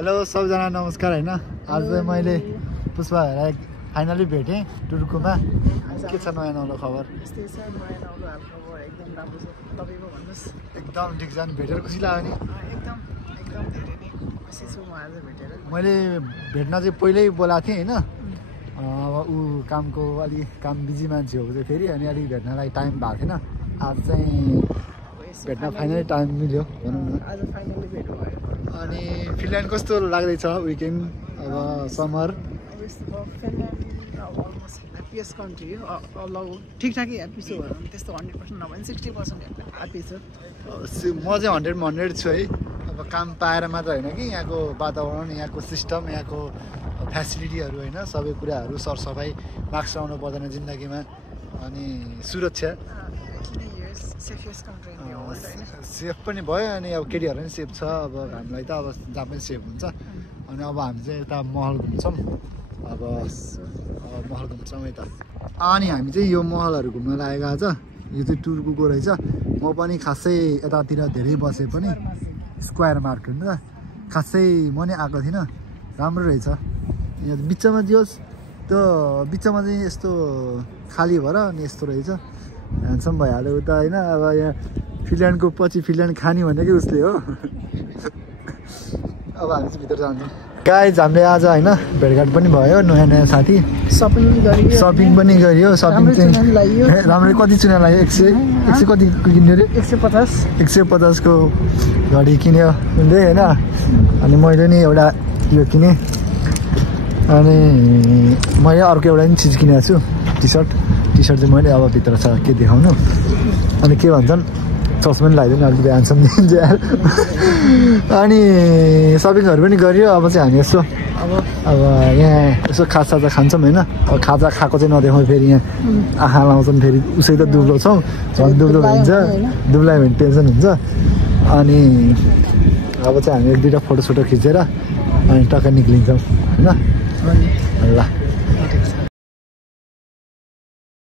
Hello सबजना नमस्कार हैन। आज चाहिँ मैले पुष्पाहरूलाई फाइनली भेटेँ टुर्कुमा। के छ नयाँ नौलो खबर? यस्तै छ नयाँ नौलो हाल खबर एकदम राम्रो छ। तपाईको भन्नुस्। एकदम ठिक छ नि, भेटेर खुसी लाग्यो नि। एकदम एकदम धेरै नै खुसी छु म आज भेटेर। मैले भेट्न चाहिँ पहिल्यै बोलाएको थिएँ हैन। अब ऊ कामको अलि काम बिजी मान्छे हो चाहिँ फेरि, अनि अलिक भेट्नलाई टाइम भएको थिएन। आज चाहिँ भेट्न फाइनली टाइम मिल्यो भनौँ न। आज फाइनली भेट भयो। अनि फिनल्यान्ड कस्तो लाग्दैछ विकेन्ड? अब समर अब यस्तो फिनल्यान्ड अब अलमोस्ट ह्याप्पिएस्ट कन्ट्री हो। लगभग ठिकठाकै ह्याप्पी छु भनौँ, त्यस्तो 100% नभए पनि 60% ह्याप्पी छु। म चाहिँ 100मा 100 छु है। अब काम पाएर मात्र होइन कि यहाँको वातावरण, यहाँको सिस्टम, यहाँको फेसिलिटीहरू होइन, सबै कुराहरू सरसफाइ, मास्क लगाउनु पर्दैन जिन्दगीमा, अनि सुरक्षा safest country in the world हैन। सेफ पनि भयो, अनि अब केटीहरू पनि सेफ छ। अब हामीलाई त अब जहाँ पनि सेफ हुन्छ। अनि अब हामी चाहिँ यता महल घुम्छौँ। अब महल घुम्छौँ यता। अनि हामी चाहिँ यो महलहरू घुम्न लागेको आज। यो चाहिँ टुर्कुको रहेछ। म पनि खासै यतातिर धेरै बसेँ पनि, स्क्वायर मार्केट नि त खासै म नि आएको थिइनँ। राम्रो रहेछ। यहाँ बिचमा दियोस् त्यो बिचमा चाहिँ यस्तो खाली भएर अनि यस्तो रहेछ। ह्यान्डसम भइहाल्यो उता होइन। अब यहाँ फिनल्यान्डको पछि फिनल्यान्ड खाने भनेकै उसले हो। अब हामी चाहिँ भित्र जान्छौँ। गाइज हामीले आज होइन भेटघाट पनि भयो, नयाँ नयाँ साथी, सपिङ पनि गरियो। सपिङ चाहिँ राम्रै कति चुना लाग्यो? 100 कति किन्यो अरे? 150 को घडी किन्यो उसले होइन। अनि मैले नि एउटा यो किनेँ, अनि मैले अर्को एउटा पनि चिज किनेको छु, टी सर्ट चाहिँ मैले अब भित्र छ के देखाउनु। अनि के भन्छन्, चस्मा पनि लगाइदिनु अलिकति ह्यान्डसम दिन्छ। अनि सपिङहरू पनि गरियो। अब चाहिँ हामी यसो अब यहाँ यसो खाजा खान्छौँ होइन। अब खाजा खाएको चाहिँ नदेखाउँ फेरि यहाँ आँखा लाउँछौँ फेरि, उसै त दुब्लो छौँ, झन् दुब्लो हुन्छ, दुब्लायो भने टेन्सन हुन्छ। अनि अब चाहिँ हामी 1-2टा फोटोसोटो खिचेर अनि टक्कै निक्लिन्छौँ होइन। ल